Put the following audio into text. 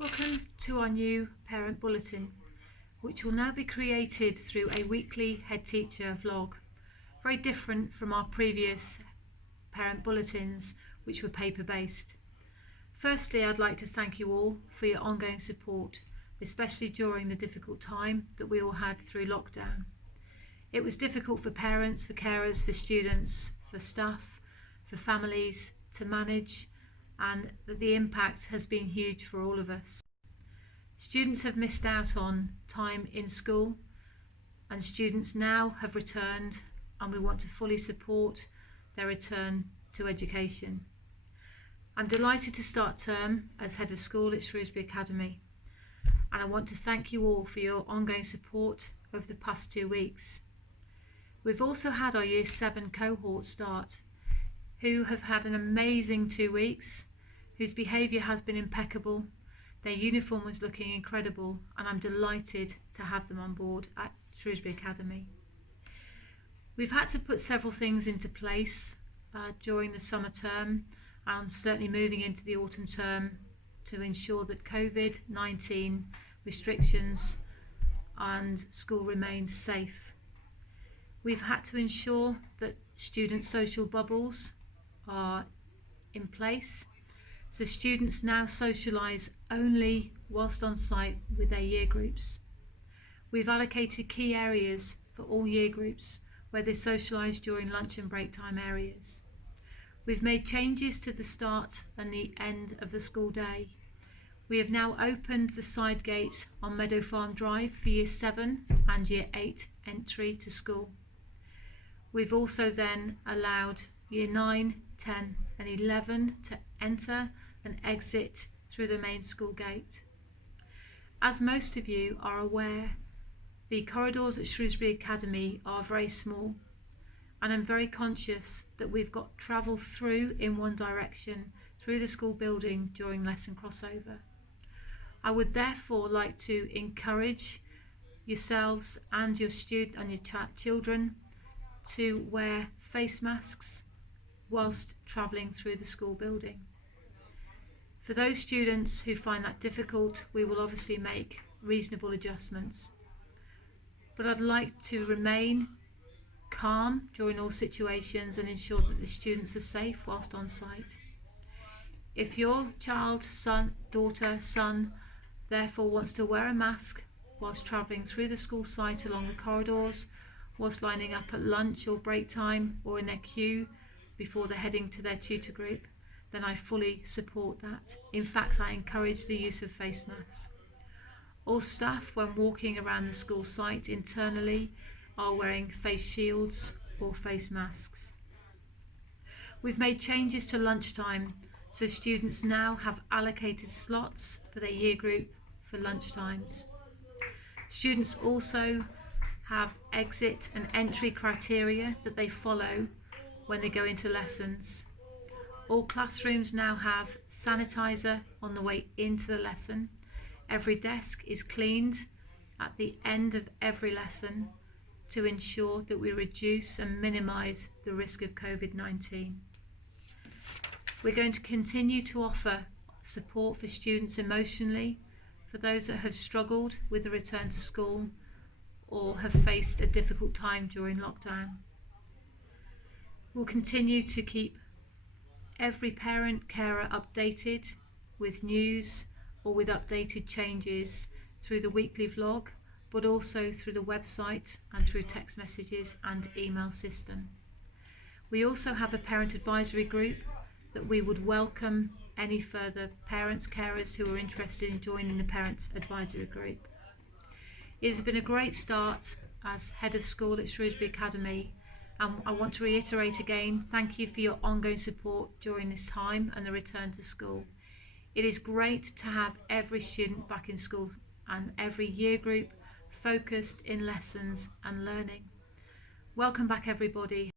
Welcome to our new parent bulletin, which will now be created through a weekly head teacher vlog, very different from our previous parent bulletins, which were paper based. Firstly, I'd like to thank you all for your ongoing support, especially during the difficult time that we all had through lockdown. It was difficult for parents, for carers, for students, for staff, for families to manage, and the impact has been huge for all of us. Students have missed out on time in school, and students now have returned, and we want to fully support their return to education. I'm delighted to start term as head of school at Shrewsbury Academy, and I want to thank you all for your ongoing support over the past 2 weeks. We've also had our Year 7 cohort start, who have had an amazing 2 weeks, whose behaviour has been impeccable. Their uniform was looking incredible, and I'm delighted to have them on board at Shrewsbury Academy. We've had to put several things into place during the summer term and certainly moving into the autumn term to ensure that COVID-19 restrictions and school remains safe. We've had to ensure that student social bubbles are in place, so students now socialise only whilst on site with their year groups. We've allocated key areas for all year groups where they socialise during lunch and break time areas. We've made changes to the start and the end of the school day. We have now opened the side gates on Meadow Farm Drive for Year 7 and Year 8 entry to school. We've also then allowed Year 9, 10 and 11 to enter and exit through the main school gate. As most of you are aware, the corridors at Shrewsbury Academy are very small, and I'm very conscious that we've got travel through in one direction through the school building during lesson crossover. I would therefore like to encourage yourselves and your children to wear face masks whilst travelling through the school building. For those students who find that difficult, we will obviously make reasonable adjustments. But I'd like to remain calm during all situations and ensure that the students are safe whilst on site. If your child, daughter, son, therefore wants to wear a mask whilst travelling through the school site along the corridors, whilst lining up at lunch or break time or in their queue before they're heading to their tutor group, then I fully support that. In fact, I encourage the use of face masks. All staff, when walking around the school site internally, are wearing face shields or face masks. We've made changes to lunchtime, so students now have allocated slots for their year group for lunchtimes. Students also have exit and entry criteria that they follow when they go into lessons. All classrooms now have sanitizer on the way into the lesson. Every desk is cleaned at the end of every lesson to ensure that we reduce and minimise the risk of COVID-19. We're going to continue to offer support for students emotionally, for those that have struggled with the return to school or have faced a difficult time during lockdown. We'll continue to keep every parent carer updated with news or with updated changes through the weekly vlog, but also through the website and through text messages and email system. We also have a parent advisory group that we would welcome any further parents, carers who are interested in joining the parents advisory group. It has been a great start as head of school at Shrewsbury Academy, and I want to reiterate again, thank you for your ongoing support during this time and the return to school. It is great to have every student back in school and every year group focused in lessons and learning. Welcome back everybody.